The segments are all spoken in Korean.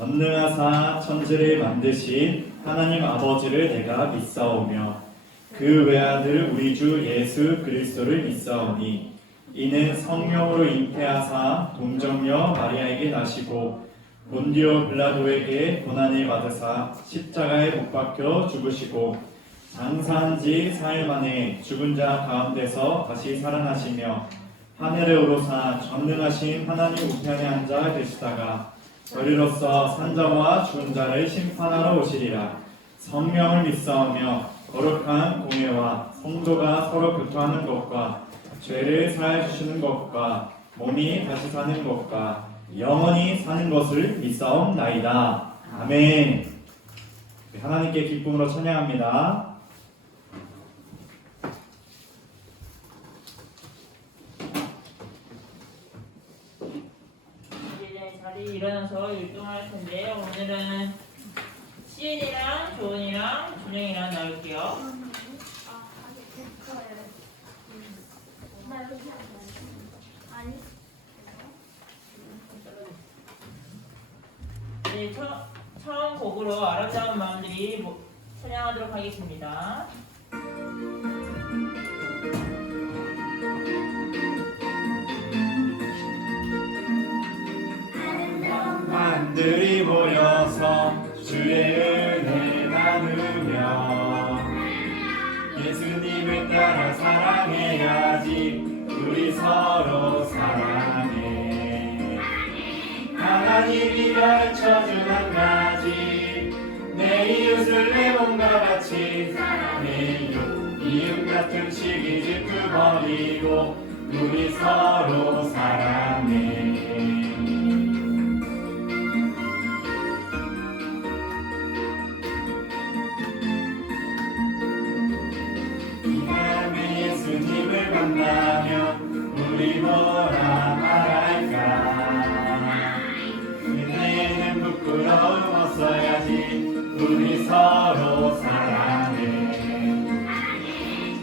전능하사 천지를 만드신 하나님 아버지를 내가 믿사오며 그 외아들 우리 주 예수 그리스도를 믿사오니 이는 성령으로 잉태하사 동정녀 마리아에게 나시고 본디오 빌라도에게 고난을 받으사 십자가에 못 박혀 죽으시고 장사한 지 4일 만에 죽은 자 가운데서 다시 살아나시며 하늘에 오르사 전능하신 하나님 우편에 앉아 계시다가 저리로서 산자와 죽은 자를 심판하러 오시리라. 성령을 믿사오며 거룩한 공예와 성도가 서로 교통하는 것과 죄를 사하여 주시는 것과 몸이 다시 사는 것과 영원히 사는 것을 믿사옵나이다. 아멘. 하나님께 기쁨으로 찬양합니다. 이제 자리에 일어나서 율동할 텐데 오늘은 시은이랑 조은이랑 준영이랑 나올게요. 네, 처음 곡으로 아름다운 마음들이 찬양하도록 하겠습니다. 만들이 모여서 주의 은혜 나누며 예수님을 따라 사랑해야지. 우리 서로 사랑해. 하나님이 가르쳐준 한 가지, 내 이웃을 내 몸과 같이 사랑해요. 이웃 같은 시기 질투 버리고 우리 서로 사랑해. 예수님을 만나면 우리 뭐라 말할까? 그대는 부끄러움 없어야지. 우리 서로 사랑해.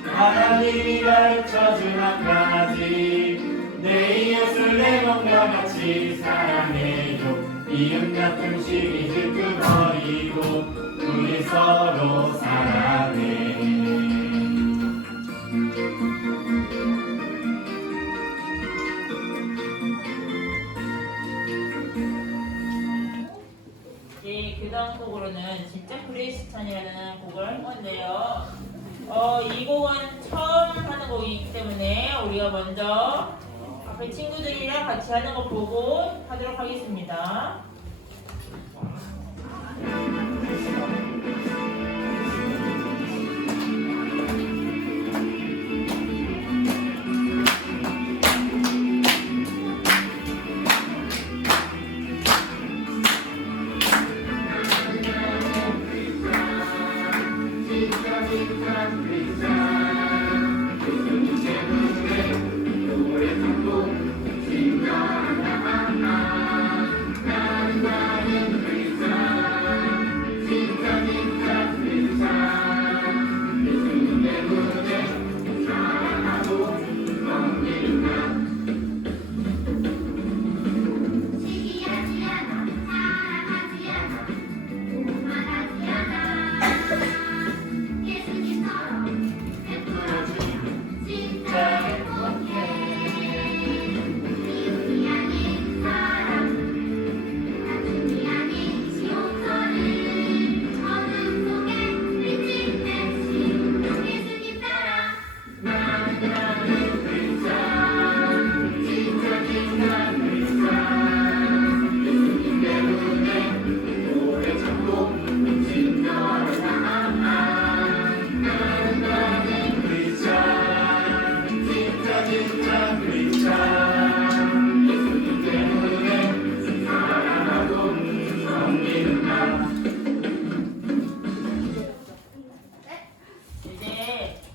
하나님이 가르쳐준 한 가지, 내 이웃을 내 몸과 같이 사랑해요. 이웃 같은 시기 질투 버리고 우리 서로 사랑해. 그 다음 곡으로는 진짜 크리스찬이라는 곡을 할 건데요. 이 곡은 처음 하는 곡이기 때문에 우리가 먼저 앞에 친구들이랑 같이 하는 거 보고 하도록 하겠습니다.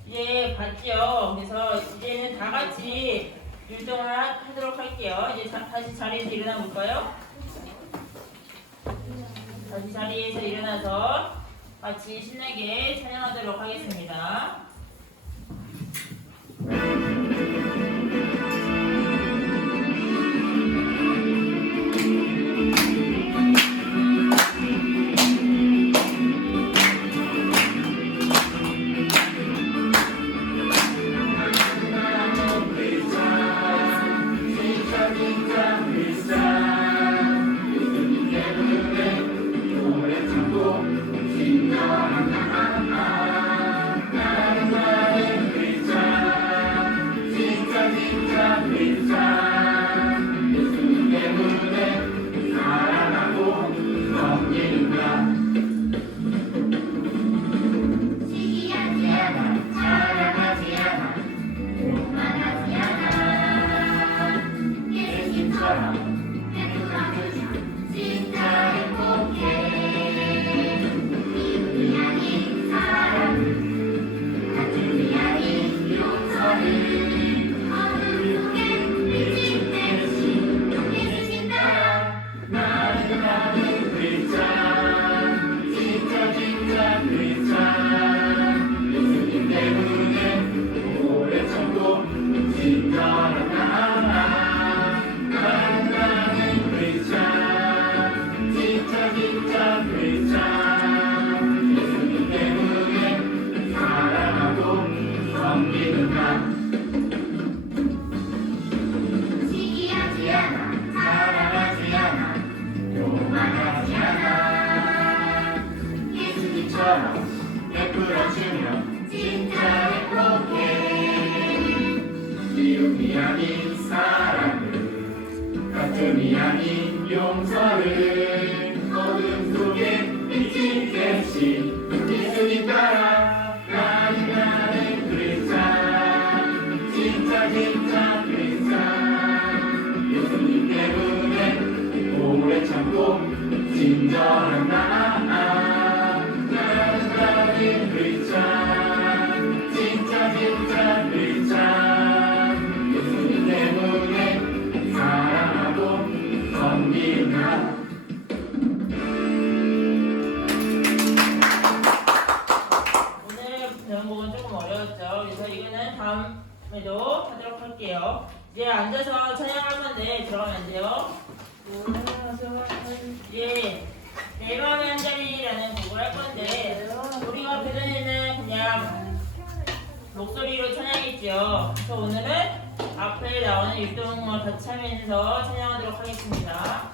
이제 봤죠? 그래서 이제는 다 같이 율동을 하도록 할게요. 이제 다시 자리에서 일어나 볼까요? 다시 자리에서 일어나서 같이 신나게 찬양하도록 하겠습니다. 베풀어주며 진짜 행복해. 미움이 아닌 사랑을, 다툼이 아닌 용서를, 어둠 속에 빛이 대신 예수님 따라 나는 그리스도. 진짜 그리스도. 예수님 때문에 오래 참고 친절한 나는 그리스도. 진짜 그리스도. 예수님 때문에 사랑하고 섬기는 나. 오늘 배운 곡은 조금 어려웠죠. 그래서 이거는 다음에도 하도록 할게요. 이제 앉아서 찬양할 건데 들어가면 안 돼요. 예, 내 맘의 한 자리라는 곡을 할 건데 우리가 그전에는 그냥 목소리로 찬양했죠. 그래서 오늘은 앞에 나오는 율동을 같이 하면서 찬양하도록 하겠습니다.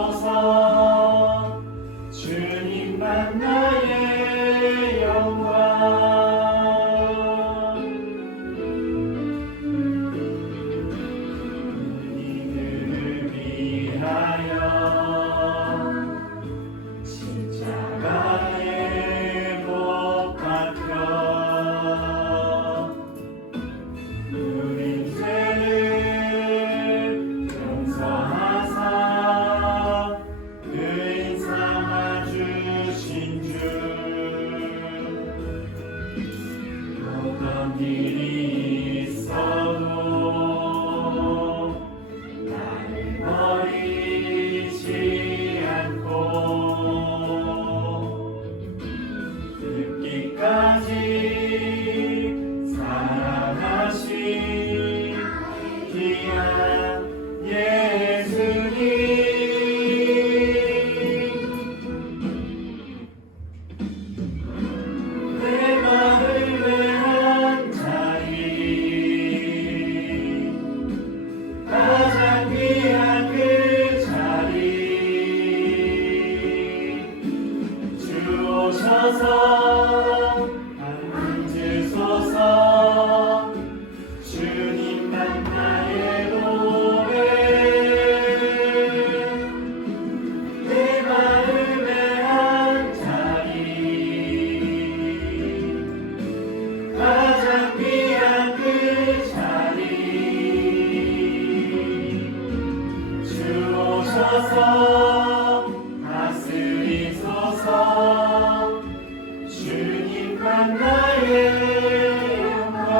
다스리소서. 주님만 나의 영광. 우리들을 위하여 십자가에 못 박혀 우리 죄를 용서하사 그 인삼아 주신 주. 어떤 일이 있어도 나를 버리지 않고 끝까지 사랑하신 귀한 예수님. 내 마음을 위한 자리 가장 귀한 그 자리 주 오셔서 앉으소서. 주님만 나의 보배. 내 마음의 한 자리 가장 귀한 그 자리 주 오셔서 다스리소서. 주님만 나의 영광.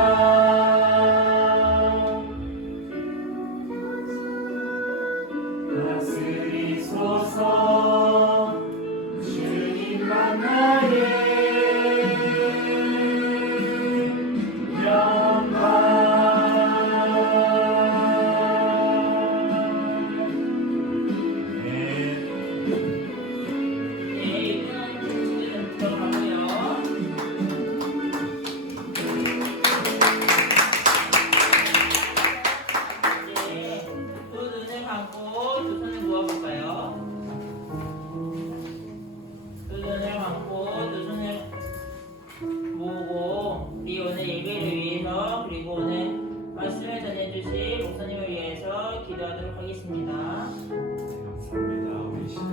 모으고 우리 오늘 예배를 위해서 그리고 오늘 말씀을 전해주실 목사님을 위해서 기도하도록 하겠습니다. 감사합니다. 우리 시간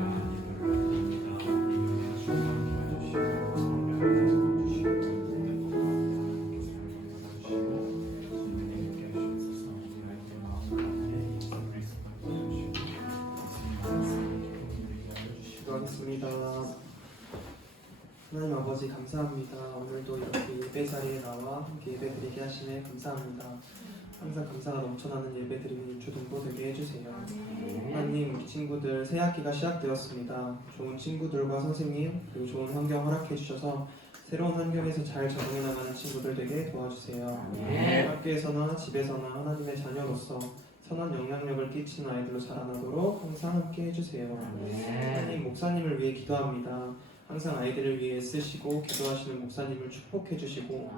하나님을 드립니다. 중간 주시고 성령을 주시고 기도하겠습니다. 하나님 아버지 감사합니다. 오늘도 이렇게 예배 자리에 나와 함께 예배 드리게 하시네 감사합니다. 항상 감사가 넘쳐나는 예배 드리는 주동도 되게 해주세요. 하나님 우리 친구들 새 학기가 시작되었습니다. 좋은 친구들과 선생님 그리고 좋은 환경 허락해 주셔서 새로운 환경에서 잘 적응해 나가는 친구들 되게 도와주세요. 학교에서나 집에서나 하나님의 자녀로서 선한 영향력을 끼치는 아이들로 자라나도록 항상 함께 해주세요. 하나님 목사님을 위해 기도합니다. 항상 아이들을 위해 쓰시고 기도하시는 목사님을 축복해 주시고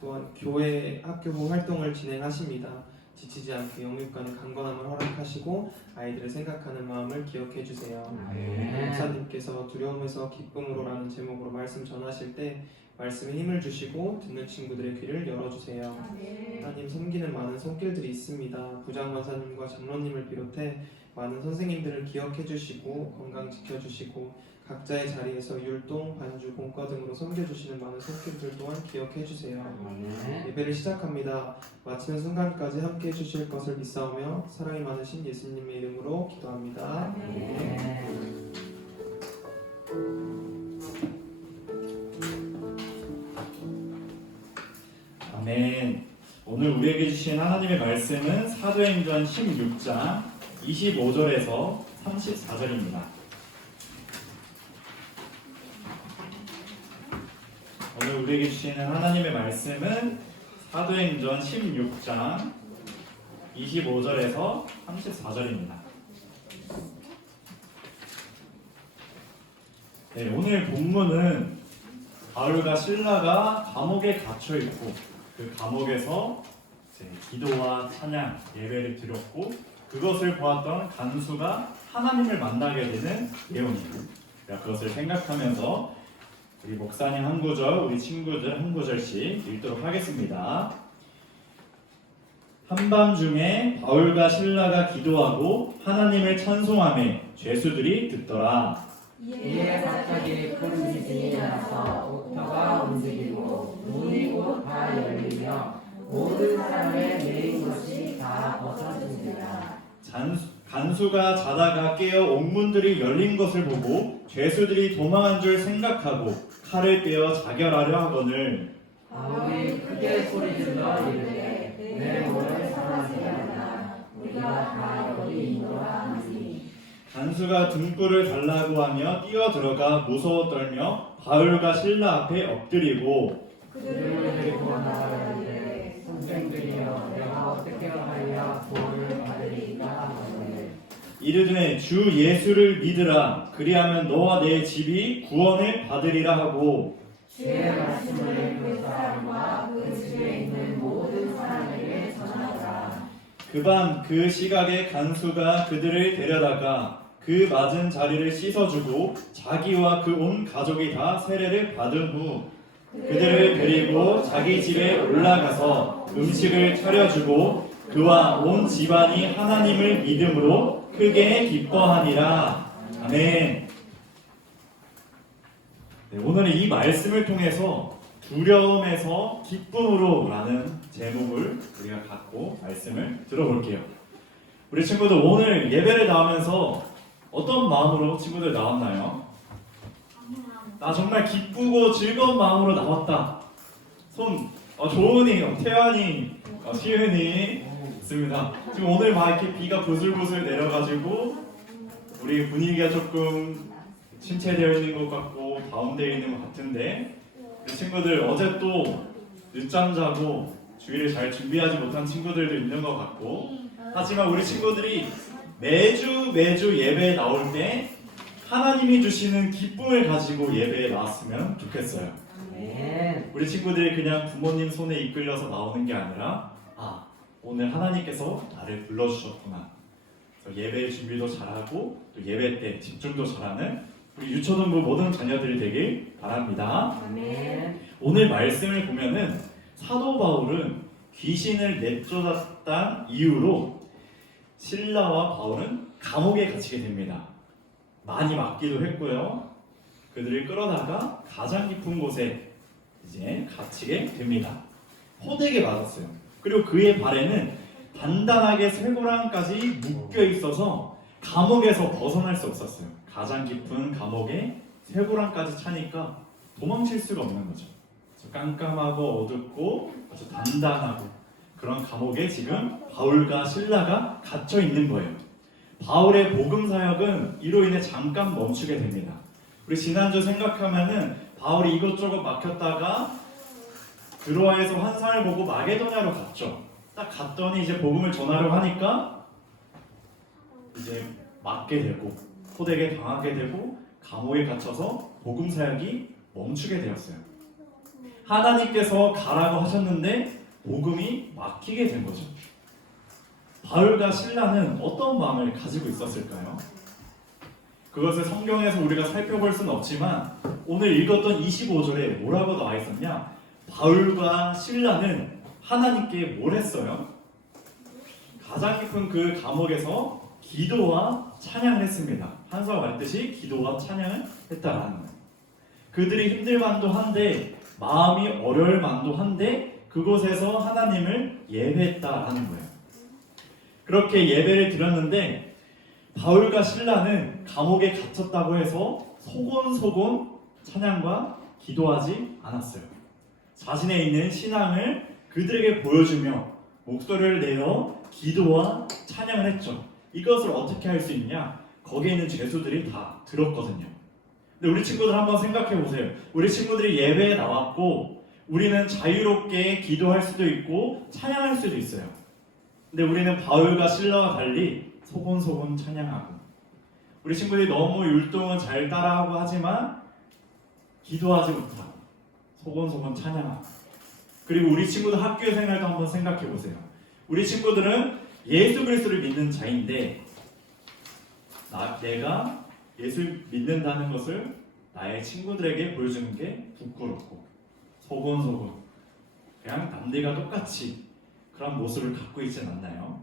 또한 교회 학교부 활동을 진행하십니다. 지치지 않게 영육간의 강건함을 허락하시고 아이들을 생각하는 마음을 기억해 주세요. 목사님께서 두려움에서 기쁨으로라는 제목으로 말씀 전하실 때 말씀에 힘을 주시고 듣는 친구들의 귀를 열어주세요. 하나님 섬기는 많은 손길들이 있습니다. 부장관사님과 장로님을 비롯해 많은 선생님들을 기억해 주시고 건강 지켜주시고 각자의 자리에서 율동, 반주, 공과 등으로 섬겨주시는 많은 손길들 또한 기억해 주세요. 예배를 시작합니다. 마치는 순간까지 함께 해주실 것을 믿사오며 사랑이 많으신 예수님의 이름으로 기도합니다. 아멘. 오늘 우리에게 주신 하나님의 말씀은 사도행전 16장 25절에서 34절입니다. 오늘 우리에게 주시는 하나님의 말씀은 사도행전 16장 25절에서 34절입니다. 네, 오늘 본문은 바울과 실라가 감옥에 갇혀 있고 그 감옥에서 기도와 찬양, 예배를 드렸고 그것을 보았던 간수가 하나님을 만나게 되는 내용입니다. 그것을 생각하면서 우리 목사님 한 구절, 우리 친구들 한 구절씩 읽도록 하겠습니다. 한밤중에 바울과 실라가 기도하고 하나님을 찬송하며 죄수들이 듣더라. 이에 갑자기 큰 지진이 나서 옥터가 움직이고 문이 곧 다 열리며 모든 사람의 매인 것이 다 벗어지니라. 간수가 자다가 깨어 옥문들이 열린 것을 보고 죄수들이 도망한 줄 생각하고 칼을 빼어 자결하려 하거늘 바울이 크게 소리질러 이르되 내 몸을 상하게 하라. 우리가 다 여기 있노라 하니 간수가 등불을 달라고 하며 뛰어들어가 무서워 떨며 바울과 실라 앞에 엎드리고 그들을 데리고 나가는데 선생들이여 내가 어떻게 하여 구원을 받으리까 하거늘 이르되 주 예수를 믿으라 그리하면 너와 내 집이 구원을 받으리라 하고 주의 말씀을 그 사람과 그 집에 있는 모든 사람에게 전하라. 그밤 그 시각에 간수가 그들을 데려다가 그 맞은 자리를 씻어주고 자기와 그 온 가족이 다 세례를 받은 후 그들을 데리고 자기 집에 올라가서 음식을 차려주고 그와 온 집안이 하나님을 믿음으로 크게 기뻐하니라. 아멘. 네, 오늘은 이 말씀을 통해서 두려움에서 기쁨으로 라는 제목을 우리가 갖고 말씀을 들어볼게요. 우리 친구들 오늘 예배를 나오면서 어떤 마음으로 친구들 나왔나요? 나 정말 기쁘고 즐거운 마음으로 나왔다. 손, 조은이, 태연이, 시은이 있습니다. 지금 오늘 막 이렇게 비가 부슬부슬 내려가지고 우리 분위기가 조금 침체되어 있는 것 같고 다운되어 있는 것 같은데 우리 친구들 어제 또 늦잠 자고 주일을 잘 준비하지 못한 친구들도 있는 것 같고 하지만 우리 친구들이 매주 예배에 나올 때 하나님이 주시는 기쁨을 가지고 예배에 나왔으면 좋겠어요. 우리 친구들이 그냥 부모님 손에 이끌려서 나오는 게 아니라 오늘 하나님께서 나를 불러주셨구나. 그래서 예배 준비도 잘하고 또 예배 때 집중도 잘하는 우리 유초등부 모든 자녀들이 되길 바랍니다. 아멘. 오늘 말씀을 보면은 사도 바울은 귀신을 내쫓았다는 이유로 실라와 바울은 감옥에 갇히게 됩니다. 많이 맞기도 했고요. 그들을 끌어다가 가장 깊은 곳에 이제 갇히게 됩니다. 호되게 맞았어요. 그리고 그의 발에는 단단하게 쇠고랑까지 묶여 있어서 감옥에서 벗어날 수 없었어요. 가장 깊은 감옥에 쇠고랑까지 차니까 도망칠 수가 없는 거죠. 깜깜하고 어둡고 아주 단단하고 그런 감옥에 지금 바울과 실라가 갇혀 있는 거예요. 바울의 복음 사역은 이로 인해 잠깐 멈추게 됩니다. 우리 지난주 생각하면은 바울이 이것저것 막혔다가 드로아에서 환상을 보고 마게도냐로 갔죠. 딱 갔더니 이제 복음을 전하려고 하니까 이제 맞게 되고 호되게 당하게 되고 감옥에 갇혀서 복음 사역이 멈추게 되었어요. 하나님께서 가라고 하셨는데 복음이 막히게 된 거죠. 바울과 실라는 어떤 마음을 가지고 있었을까요? 그것을 성경에서 우리가 살펴볼 수는 없지만 오늘 읽었던 25절에 뭐라고 나와 있었냐? 바울과 실라는 하나님께 뭘 했어요? 가장 깊은 그 감옥에서 기도와 찬양을 했습니다. 한서가 말했듯이 기도와 찬양을 했다라는 거예요. 그들이 힘들만도 한데 마음이 어려울 만도 한데 그곳에서 하나님을 예배했다라는 거예요. 그렇게 예배를 드렸는데 바울과 실라는 감옥에 갇혔다고 해서 소곤소곤 찬양과 기도하지 않았어요. 자신의 있는 신앙을 그들에게 보여주며 목소리를 내어 기도와 찬양을 했죠. 이것을 어떻게 할 수 있냐? 거기에 있는 죄수들이 다 들었거든요. 근데 우리 친구들 한번 생각해 보세요. 우리 친구들이 예배에 나왔고 우리는 자유롭게 기도할 수도 있고 찬양할 수도 있어요. 근데 우리는 바울과 실라와 달리 소곤소곤 찬양하고 우리 친구들이 너무 율동은 잘 따라하고 하지만 기도하지 못하고 소곤소곤 찬양하고 그리고 우리 친구들 학교 생활도 한번 생각해 보세요. 우리 친구들은 예수 그리스도를 믿는 자인데 내가 예수 믿는다는 것을 나의 친구들에게 보여주는 게 부끄럽고 소곤소곤 그냥 남들과 똑같이 그런 모습을 갖고 있진 않나요?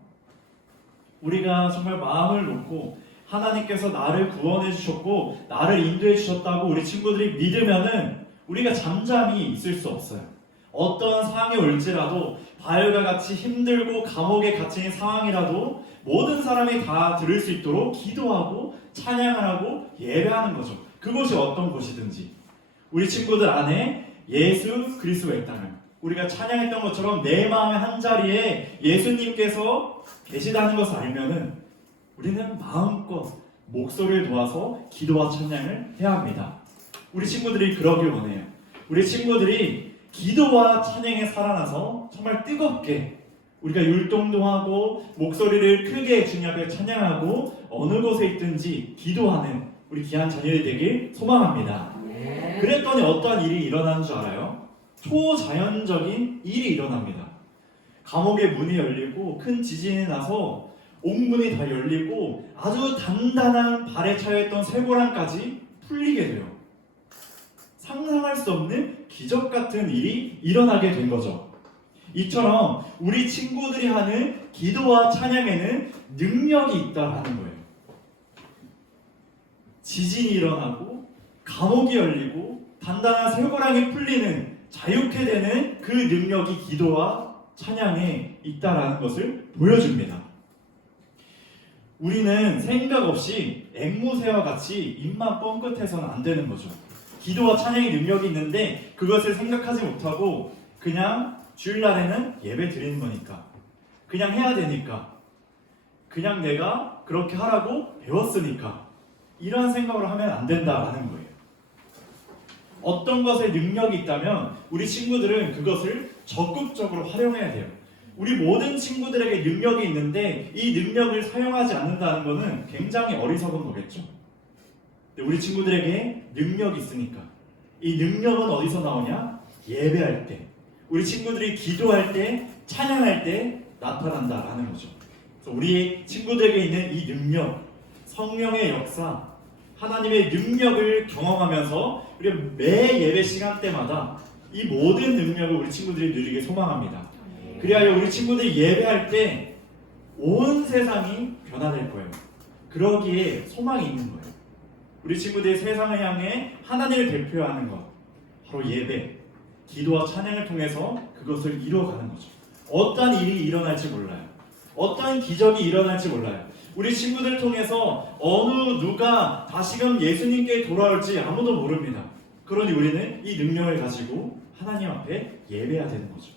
우리가 정말 마음을 놓고 하나님께서 나를 구원해 주셨고 나를 인도해 주셨다고 우리 친구들이 믿으면은 우리가 잠잠히 있을 수 없어요. 어떤 상황이 올지라도 바울과 같이 힘들고 감옥에 갇힌 상황이라도 모든 사람이 다 들을 수 있도록 기도하고 찬양을 하고 예배하는 거죠. 그곳이 어떤 곳이든지 우리 친구들 안에 예수 그리스도가 있다면 우리가 찬양했던 것처럼 내 마음의 한자리에 예수님께서 계시다는 것을 알면은 우리는 마음껏 목소리를 놓아서 기도와 찬양을 해야 합니다. 우리 친구들이 그러길 원해요. 우리 친구들이 기도와 찬양에 살아나서 정말 뜨겁게 우리가 율동도 하고 목소리를 크게 주님 앞에 찬양하고 어느 곳에 있든지 기도하는 우리 귀한 자녀들이 되길 소망합니다. 그랬더니 어떠한 일이 일어나는 줄 알아요? 초자연적인 일이 일어납니다. 감옥의 문이 열리고 큰 지진이 나서 옥문이 다 열리고 아주 단단한 발에 차여있던 쇠고랑까지 풀리게 돼요. 상상할 수 없는 기적 같은 일이 일어나게 된 거죠. 이처럼 우리 친구들이 하는 기도와 찬양에는 능력이 있다는 거예요. 지진이 일어나고 감옥이 열리고 단단한 쇠고랑이 풀리는 자유케 되는 그 능력이 기도와 찬양에 있다라는 것을 보여줍니다. 우리는 생각 없이 앵무새와 같이 입만 뻥끗해서는 안 되는 거죠. 기도와 찬양의 능력이 있는데 그것을 생각하지 못하고 그냥 주일날에는 예배 드리는 거니까 그냥 해야 되니까 그냥 내가 그렇게 하라고 배웠으니까 이러한 생각을 하면 안 된다라는 거예요. 어떤 것에 능력이 있다면 우리 친구들은 그것을 적극적으로 활용해야 돼요. 우리 모든 친구들에게 능력이 있는데 이 능력을 사용하지 않는다는 것은 굉장히 어리석은 거겠죠. 근데 우리 친구들에게 능력이 있으니까 이 능력은 어디서 나오냐? 예배할 때 우리 친구들이 기도할 때 찬양할 때 나타난다라는 거죠. 그래서 우리 친구들에게 있는 이 능력 성령의 역사 하나님의 능력을 경험하면서 우리가 매 예배 시간 때마다 이 모든 능력을 우리 친구들이 누리길 소망합니다. 그리하여 우리 친구들이 예배할 때 온 세상이 변화될 거예요. 그러기에 소망이 있는 거예요. 우리 친구들이 세상을 향해 하나님을 대표하는 것, 바로 예배, 기도와 찬양을 통해서 그것을 이루어가는 거죠. 어떤 일이 일어날지 몰라요. 어떤 기적이 일어날지 몰라요. 우리 친구들을 통해서 어느 누가 다시금 예수님께 돌아올지 아무도 모릅니다. 그러니 우리는 이 능력을 가지고 하나님 앞에 예배해야 되는 거죠.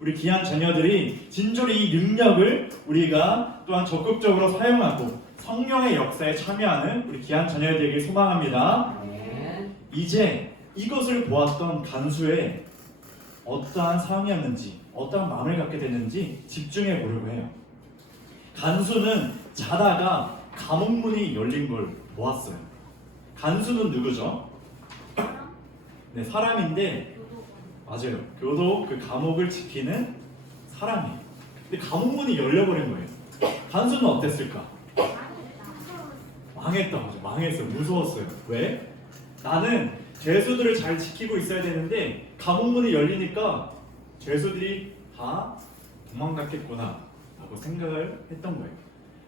우리 귀한 자녀들이 진솔히 이 능력을 우리가 또한 적극적으로 사용하고 성령의 역사에 참여하는 우리 귀한 자녀들이 되길 소망합니다. 이제 이것을 보았던 간수의 어떠한 상황이었는지, 어떠한 마음을 갖게 됐는지 집중해 보려고 해요. 간수는 자다가 감옥문이 열린 걸 보았어요. 간수는 누구죠? 네, 사람인데, 맞아요. 교도 그 감옥을 지키는 사람이에요. 근데 감옥문이 열려버린 거예요. 간수는 어땠을까? 망했다. 맞아. 망했어요. 무서웠어요. 왜? 나는 죄수들을 잘 지키고 있어야 되는데 감옥문이 열리니까 죄수들이 다 도망갔겠구나 라고 생각을 했던 거예요.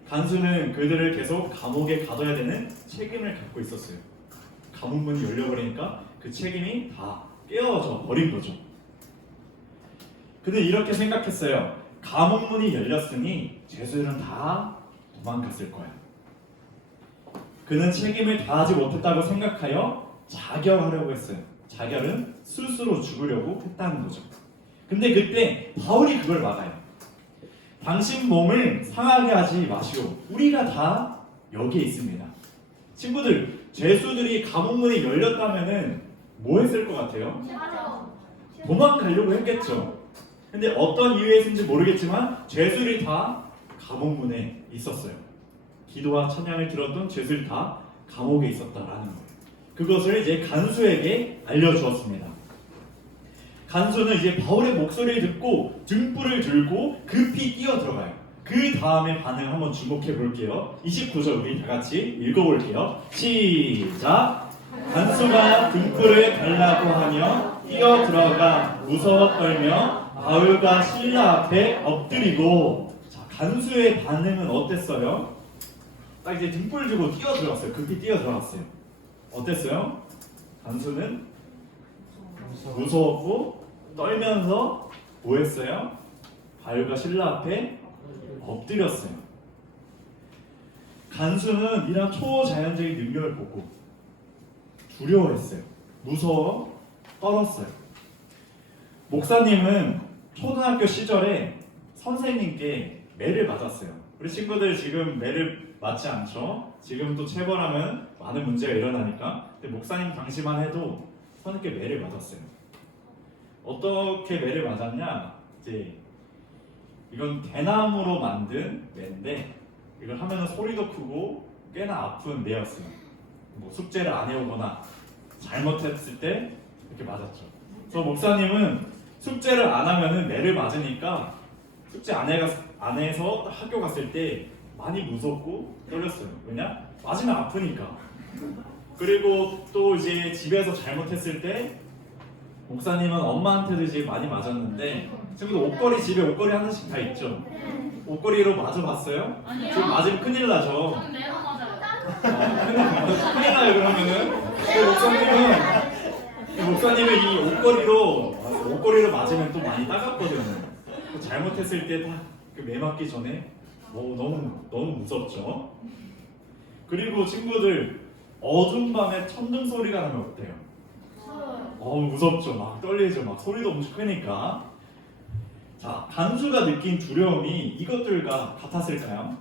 간수는 그들을 계속 감옥에 가둬야 되는 책임을 갖고 있었어요. 감옥문이 열려버리니까 그 책임이 다 깨어져 버린 거죠. 그는 이렇게 생각했어요. 감옥문이 열렸으니 죄수들은 다 도망갔을 거야. 그는 책임을 다하지 못했다고 생각하여 자결하려고 했어요. 자결은 스스로 죽으려고 했다는 거죠. 근데 그때 바울이 그걸 막아요. 당신 몸을 상하게 하지 마시오. 우리가 다 여기에 있습니다. 친구들, 죄수들이 감옥문이 열렸다면은 뭐 했을 것 같아요? 도망가려고 했겠죠. 근데 어떤 이유에 있는지 모르겠지만 죄수들이 다 감옥문에 있었어요. 기도와 찬양을 들었던 죄수들이 다 감옥에 있었다라는 거예요. 그것을 이제 간수에게 알려주었습니다. 간수는 이제 바울의 목소리를 듣고 등불을 들고 급히 뛰어 들어가요. 그 다음에 반응 한번 주목해 볼게요. 29절 우리 다 같이 읽어볼게요. 시작! 간수가 등불을 달라고 하며 뛰어 들어가 무서워 떨며 바울과 실라 앞에 엎드리고. 자, 간수의 반응은 어땠어요? 딱 이제 등불을 들고 뛰어 들어갔어요. 급히 뛰어 들어갔어요. 어땠어요? 간수는 무서웠고 떨면서 뭐 했어요? 바울과 실라 앞에 엎드렸어요. 간수는 이런 초자연적인 능력을 보고 두려워했어요. 무서워 떨었어요. 목사님은 초등학교 시절에 선생님께 매를 맞았어요. 우리 친구들 지금 매를 맞지 않죠? 지금 또 체벌하면 많은 문제가 일어나니까. 근데 목사님 당시만 해도 선생님께 매를 맞았어요. 어떻게 매를 맞았냐? 이제 이건 대나무로 만든 매인데 이걸 하면은 소리도 크고 꽤나 아픈 매였어요. 뭐 숙제를 안 해오거나 잘못했을 때 이렇게 맞았죠. 그래서 목사님은 숙제를 안 하면은 매를 맞으니까 숙제 안 해서 학교 갔을 때 많이 무섭고 떨렸어요. 왜냐? 맞으면 아프니까. 그리고 또 이제 집에서 잘못했을 때 목사님은 엄마한테도 이제 많이 맞았는데 친구들 옷걸이 집에 옷걸이 하나씩 다 있죠. 옷걸이로 맞아봤어요? 아니요. 지금 맞으면 큰일 나죠. 저는 매너 맞아요. 큰일 나요 그러면은. 목사님은 이 옷걸이로 맞으면 또 많이 따갑거든요. 잘못했을 때 딱 그 매 맞기 전에 너무 무섭죠. 그리고 친구들 어두운 밤에 천둥 소리가 나면 어때요? 무섭죠. 막 떨리죠. 막 소리도 엄청 크니까. 자, 간수가 느낀 두려움이 이것들과 같았을까요?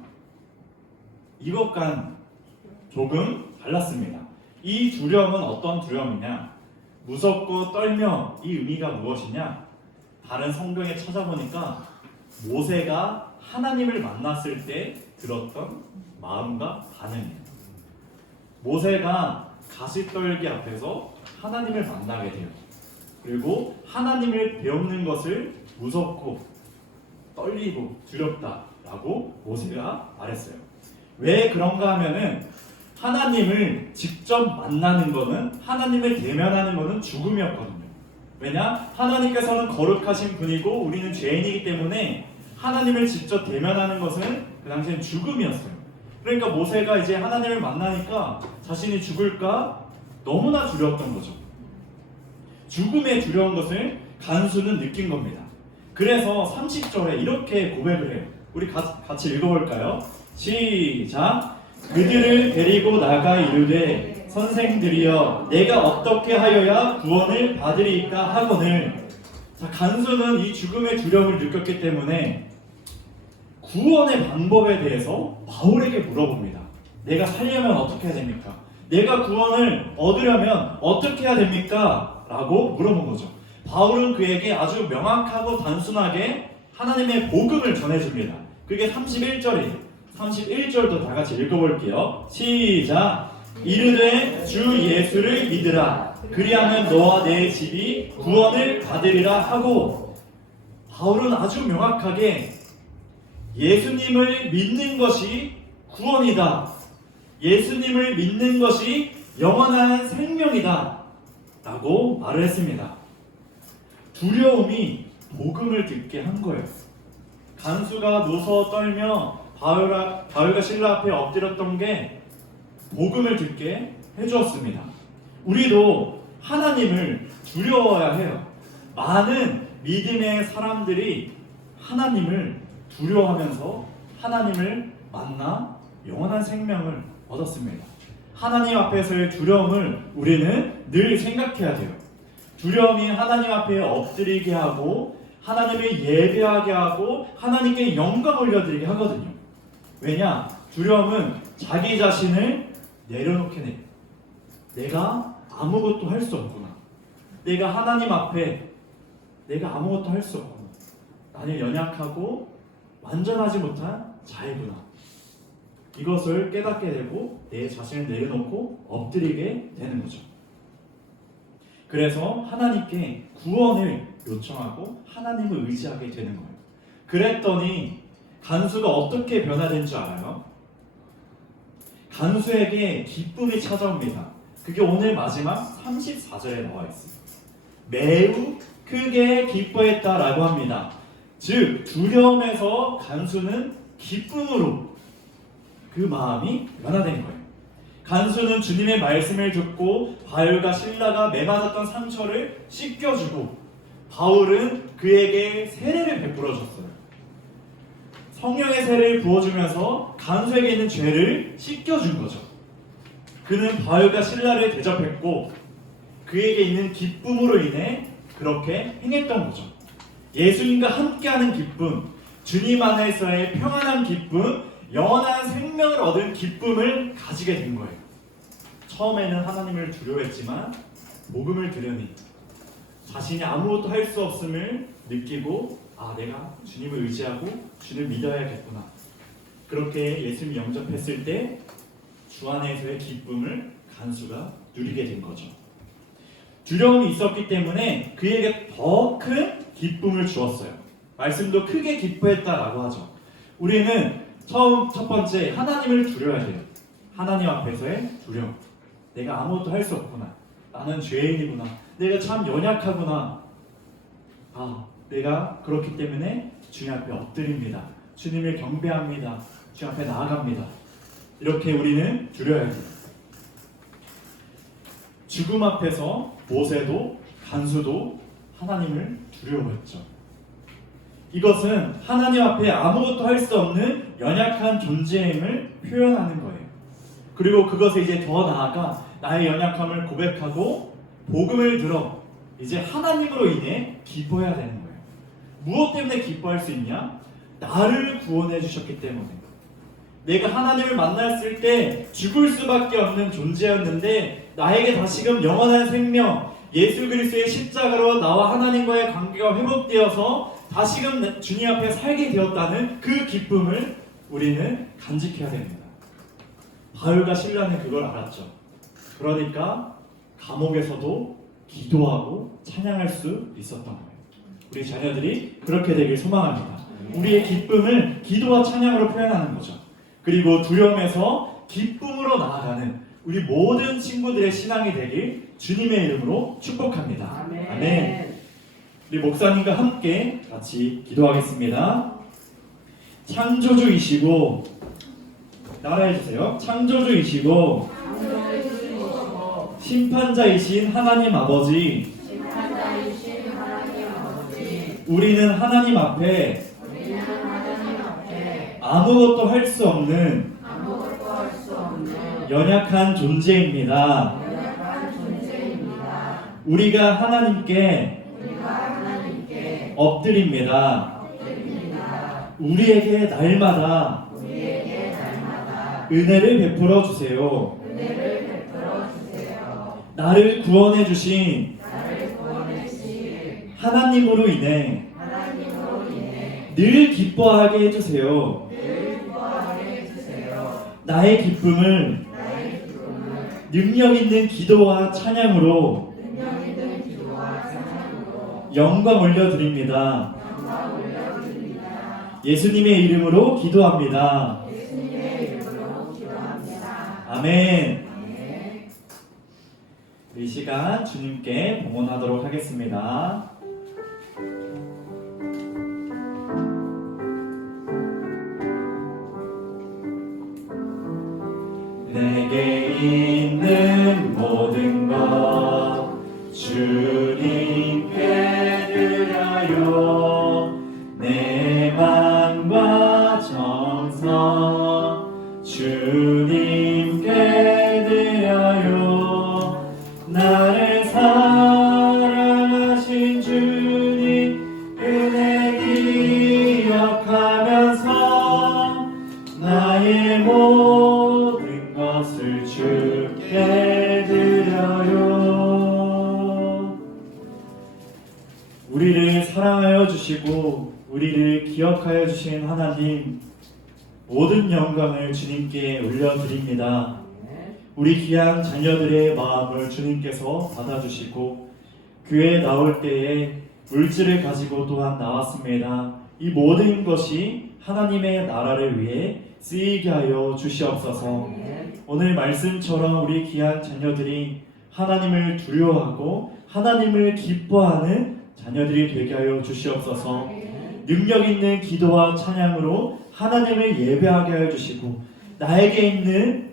이것과는 조금 달랐습니다. 이 두려움은 어떤 두려움이냐? 무섭고 떨며 이 의미가 무엇이냐? 다른 성경에 찾아보니까 모세가 하나님을 만났을 때 들었던 마음과 반응이에요. 모세가 가시떨기 앞에서 하나님을 만나게 돼요. 그리고 하나님을 배우는 것을 무섭고 떨리고 두렵다라고 모세가 말했어요. 왜 그런가 하면은 하나님을 직접 만나는 거는, 하나님을 대면하는 거는 죽음이었거든요. 왜냐? 하나님께서는 거룩하신 분이고 우리는 죄인이기 때문에 하나님을 직접 대면하는 것은 그 당시엔 죽음이었어요. 그러니까 모세가 이제 하나님을 만나니까 자신이 죽을까 너무나 두려웠던 거죠. 죽음에 두려운 것을 간수는 느낀 겁니다. 그래서 30절에 이렇게 고백을 해요. 우리 같이 읽어볼까요? 시작! 그들을 데리고 나가 이르되 선생들이여 내가 어떻게 하여야 구원을 받으리까 하거늘. 자, 간수는 이 죽음의 두려움을 느꼈기 때문에 구원의 방법에 대해서 바울에게 물어봅니다. 내가 살려면 어떻게 해야 됩니까? 내가 구원을 얻으려면 어떻게 해야 됩니까? 라고 물어본 거죠. 바울은 그에게 아주 명확하고 단순하게 하나님의 복음을 전해줍니다. 그게 31절이에요. 31절도 다 같이 읽어볼게요. 시작! 이르되 주 예수를 믿으라. 그리하면 너와 내 집이 구원을 받으리라 하고, 바울은 아주 명확하게 예수님을 믿는 것이 구원이다. 예수님을 믿는 것이 영원한 생명이다. 라고 말을 했습니다. 두려움이 복음을 듣게 한 거예요. 간수가 무서워 떨며 바울과 실라 앞에 엎드렸던 게 복음을 듣게 해주었습니다. 우리도 하나님을 두려워야 해요. 많은 믿음의 사람들이 하나님을 두려워하면서 하나님을 만나 영원한 생명을 얻었습니다. 하나님 앞에서의 두려움을 우리는 늘 생각해야 돼요. 두려움이 하나님 앞에 엎드리게 하고 하나님을 예배하게 하고 하나님께 영광 올려드리게 하거든요. 왜냐? 두려움은 자기 자신을 내려놓게 해. 내가 아무것도 할 수 없구나. 내가 하나님 앞에 내가 아무것도 할 수 없구나. 나는 연약하고 완전하지 못한 자이구나. 이것을 깨닫게 되고 내 자신을 내려놓고 엎드리게 되는 거죠. 그래서 하나님께 구원을 요청하고 하나님을 의지하게 되는 거예요. 그랬더니 간수가 어떻게 변화된 줄 알아요? 간수에게 기쁨이 찾아옵니다. 그게 오늘 마지막 34절에 나와 있어요. 매우 크게 기뻐했다라고 합니다. 즉 두려움에서 간수는 기쁨으로 그 마음이 변화된 거예요. 간수는 주님의 말씀을 듣고 바울과 실라가 매맞았던 상처를 씻겨주고 바울은 그에게 세례를 베풀어 줬어요. 성령의 세례를 부어주면서 간수에게 있는 죄를 씻겨준 거죠. 그는 바울과 실라를 대접했고 그에게 있는 기쁨으로 인해 그렇게 행했던 거죠. 예수님과 함께하는 기쁨, 주님 안에서의 평안한 기쁨, 영원한 생명을 얻은 기쁨을 가지게 된 거예요. 처음에는 하나님을 두려워했지만 복음을 들으니 자신이 아무것도 할 수 없음을 느끼고 내가 주님을 의지하고 주님을 믿어야겠구나. 그렇게 예수님 영접했을 때 주 안에서의 기쁨을 간수가 누리게 된 거죠. 두려움이 있었기 때문에 그에게 더 큰 기쁨을 주었어요. 말씀도 크게 기뻐했다라고 하죠. 우리는 첫 번째 하나님을 두려워야 돼요. 하나님 앞에서의 두려움. 내가 아무것도 할 수 없구나. 나는 죄인이구나. 내가 참 연약하구나. 내가 그렇기 때문에 주님 앞에 엎드립니다. 주님을 경배합니다. 주님 앞에 나아갑니다. 이렇게 우리는 두려워야 돼요. 죽음 앞에서 모세도 간수도 하나님을 두려워했죠. 이것은 하나님 앞에 아무것도 할 수 없는 연약한 존재임을 표현하는 거예요. 그리고 그것에 이제 더 나아가 나의 연약함을 고백하고 복음을 들어 이제 하나님으로 인해 기뻐해야 되는 거예요. 무엇 때문에 기뻐할 수 있냐? 나를 구원해 주셨기 때문에. 내가 하나님을 만났을 때 죽을 수밖에 없는 존재였는데 나에게 다시금 영원한 생명, 예수 그리스도의 십자가로 나와 하나님과의 관계가 회복되어서 다시금 주님 앞에 살게 되었다는 그 기쁨을 우리는 간직해야 됩니다. 바울과 실라는 그걸 알았죠. 그러니까 감옥에서도 기도하고 찬양할 수 있었던 거예요. 우리 자녀들이 그렇게 되길 소망합니다. 우리의 기쁨을 기도와 찬양으로 표현하는 거죠. 그리고 두려움에서 기쁨으로 나아가는 우리 모든 친구들의 신앙이 되길 주님의 이름으로 축복합니다. 아멘. 우리 목사님과 함께 같이 기도하겠습니다. 창조주이시고 따라해주세요. 창조주이시고 심판자이신 하나님 아버지, 우리는 하나님 앞에 아무것도 할 수 없는 연약한 존재입니다. 우리가 하나님께 엎드립니다. 우리에게 날마다 은혜를 베풀어 주세요. 나를 구원해 주신 하나님으로 인해 늘 기뻐하게 해주세요. 나의 기쁨을 능력 있는 기도와 찬양으로 영광 올려드립니다. 예수님의 이름으로 기도합니다. 아멘. 이 시간 주님께 봉헌하도록 하겠습니다. 내게 있는 모든 것 주님께 드려요. 내 맘과 정성 주님께 드려요. 나를 사랑하신 주님 은혜 기억하면서 나의 모든 것을 주께 드려요. 우리를 사랑하여 주시고 우리를 기억하여 주신 하나님, 모든 영광을 주님께 올려드립니다. 우리 귀한 자녀들의 마음을 주님께서 받아주시고 교회에 나올 때에 물질을 가지고 또한 나왔습니다. 이 모든 것이 하나님의 나라를 위해 쓰이게 하여 주시옵소서. 오늘 말씀처럼 우리 귀한 자녀들이 하나님을 두려워하고 하나님을 기뻐하는 자녀들이 되게 하여 주시옵소서. 능력 있는 기도와 찬양으로 하나님을 예배하게 하여 주시고 나에게 있는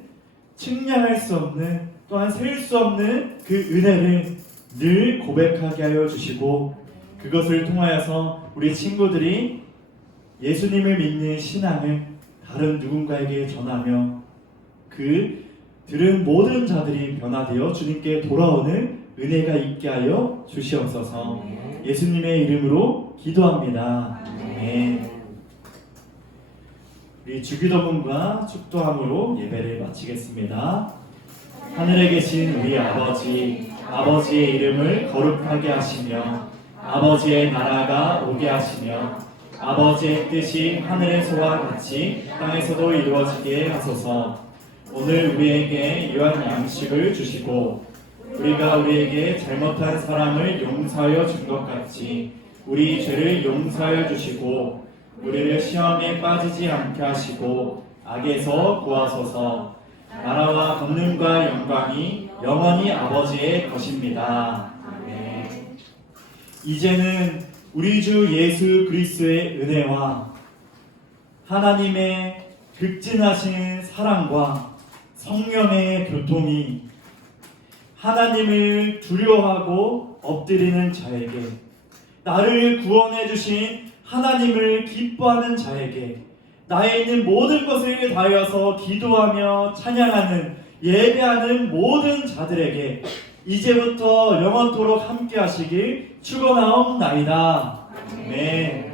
측량할 수 없는 또한 셀 수 없는 그 은혜를 늘 고백하게 하여 주시고 그것을 통하여서 우리 친구들이 예수님을 믿는 신앙을 다른 누군가에게 전하며 그 들은 모든 자들이 변화되어 주님께 돌아오는 은혜가 있게 하여 주시옵소서. 예수님의 이름으로 기도합니다. 아멘. 우리 주기도문과 축도함으로 예배를 마치겠습니다. 하늘에 계신 우리 아버지, 아버지의 이름을 거룩하게 하시며 아버지의 나라가 오게 하시며 아버지의 뜻이 하늘에서와 같이 땅에서도 이루어지게 하소서. 오늘 우리에게 유한 양식을 주시고 우리가 우리에게 잘못한 사람을 용서하여 준 것 같이 우리 죄를 용서하여 주시고 우리를 시험에 빠지지 않게 하시고 악에서 구하소서. 나라와 권능과 영광이 영원히 아버지의 것입니다. 아멘. 이제는 우리 주 예수 그리스도의 은혜와 하나님의 극진하신 사랑과 성령의 교통이 하나님을 두려워하고 엎드리는 자에게, 나를 구원해 주신 하나님을 기뻐하는 자에게, 나에 있는 모든 것을 다하여서 기도하며 찬양하는 예배하는 모든 자들에게 이제부터 영원토록 함께 하시길 축원하옵나이다. 아멘.